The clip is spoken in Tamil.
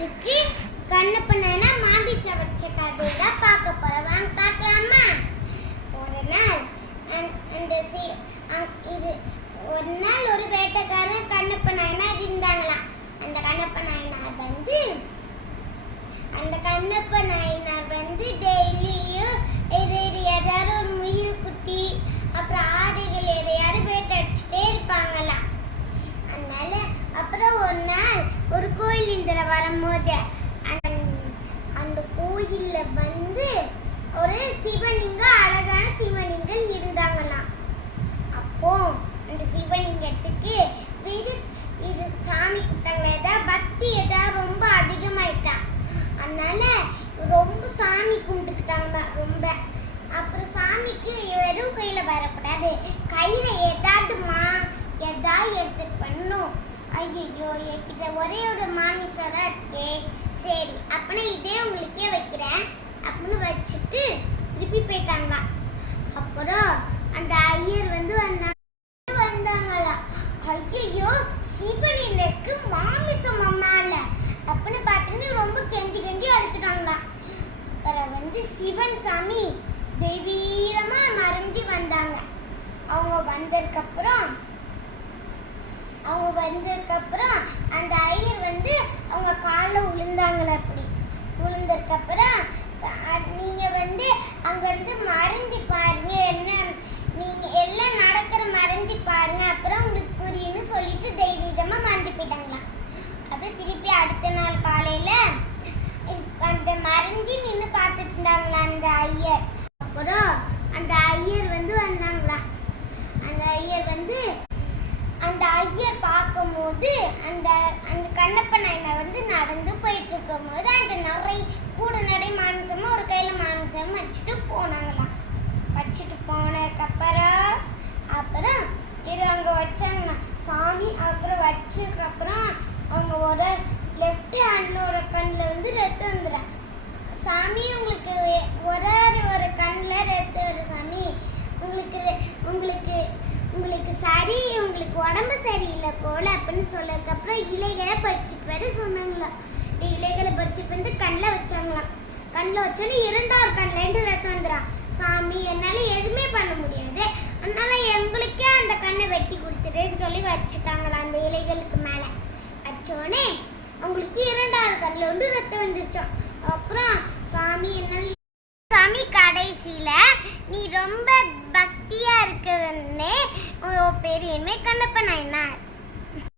இருக்கு. கண்ணப்பனா மாமிசம் வச்ச கதை தான் பார்க்க போறோம். வாங்க பார்க்கலாமா? ஒரு நாள் ஒரு நாள் ஒரு வேட்டைக்காரன் கண்ணப்ப நாயனார் இருந்தாங்களாம். அந்த கண்ணப்ப நாயனார் வந்து டெய்லியும் ஏதாவது ஒரு முயல் குட்டி அப்புறம் ஆடுகள் எதையாவது வேட்டடிச்சுட்டே இருப்பாங்களாம். அதனால அப்புறம் ஒரு நாள் ஒரு கோயில் இந்த வரும்போது அந்த கோயில்ல வந்து ஒரு சிவலிங்கம், அழகான சிவலிங்கம் இருந்தாங்களாம். அப்போ அந்த சிவலிங்கத்துக்கு இது சாமி குட்டாங்க, ஏதாவது பக்தி ஏதாவது ரொம்ப அதிகமாயிட்டா. அதனால ரொம்ப சாமி கும்பிட்டுக்கிட்டாங்க ரொம்ப. அப்புறம் சாமிக்கு வெறும் கையில வரக்கூடாது, கையில ஏதாவது எடுத்துட்டு பண்ணும். ஐயோ என்கிட்ட ஒரே ஒரு மாமிசம் தான் இருக்கு, சரி அப்படின்னா இதே உங்களுக்கே வைக்கிறேன் அப்படின்னு வச்சுட்டு திருப்பி போயிட்டாங்களாம். அப்புறம் அந்த ஐயர் வந்து வந்தாங்களா, ஐயோ சிவனிக்கு மாமிசம் அம்மால அப்படின்னு பார்த்துன்னு ரொம்ப கெஞ்சி அழைச்சிட்டாங்களாம். அப்புறம் வந்து சிவன் சாமி தெய்வீரமா மறைஞ்சி வந்தாங்க. அவங்க வந்ததுக்கப்புறம் அந்த ஐயர் வந்து அவங்க காலில் விழுந்தாங்களா. அப்படி விழுந்ததுக்கப்புறம் நீங்க வந்து அங்க இருந்து மறைஞ்சி பாருங்க, என்ன நீங்க எல்லாம் நடக்கிற மறைஞ்சி பாருங்க, அப்புறம் உங்களுக்கு புரியும்னு சொல்லிட்டு தெய்வீகமா மறைஞ்சு போயிட்டாங்களாம். அப்புறம் திருப்பி அடுத்த நாள் காலையில அந்த மறைஞ்சி நின்று பார்த்துட்டு இருந்தாங்களா அந்த ஐயர். அப்புறம் அந்த ஐயர் வந்து வந்தாங்களாம். அந்த ஐயர் பார்க்கும்போது அந்த கண்ணப்ப நாயனார் வந்து நடந்து போயிட்டு இருக்கும் போது அந்த கூட நடை மாமிசமா ஒரு கையில மாமிசம் வச்சுட்டு போனாங்களாம். வச்சுட்டு அப்புறம் இது அங்க வச்சாங்கண்ணா சாமி. அப்புறம் வச்சதுக்கப்புறம் அவங்க ஒரு லெஃப்ட் ஹேண்டோட கண்ணில் வந்து ரத்தம் வந்துடும். சாமி உங்களுக்கு ஒரு கண்ணில் ரத்தம் வரும் சாமி, உங்களுக்கு சரி, உங்களுக்கு உடம்பு சரியில்லை போல அப்படின்னு சொல்லதுக்கப்புறம் இலைகளை பறிச்சுட்டு வர சொன்னாங்களாம். இலைகளை பறிச்சுட்டு வந்து கண்ணில் வச்சாங்களாம். கண்ணில் வச்சாலும் இரண்டாவது கண்ணில் ரத்தம் வந்துடும். சாமி என்னால எதுவுமே பண்ண முடியாது, அதனால எங்களுக்கே அந்த கண்ணை வெட்டி கொடுத்துட்டேன்னு சொல்லி வச்சுட்டாங்களாம். அந்த இலைகளுக்கு மேல வச்சோடனே அவங்களுக்கு இரண்டாவது கண்ணில் வந்து ரத்தம் வந்துருச்சோம். அப்புறம் சாமி கடைசியில நீ ரொம்ப பக்தியா இருக்கிறன்னு பேர் இனிமே கண்ணப்ப நாயனார்.